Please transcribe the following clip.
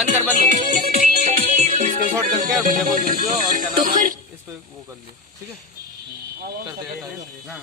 बंद कर, बंद स्क्रीनशॉट करके और मुझे को भेज दो और क्या नाम है इसको वो कर लियो, ठीक है, कर देगा।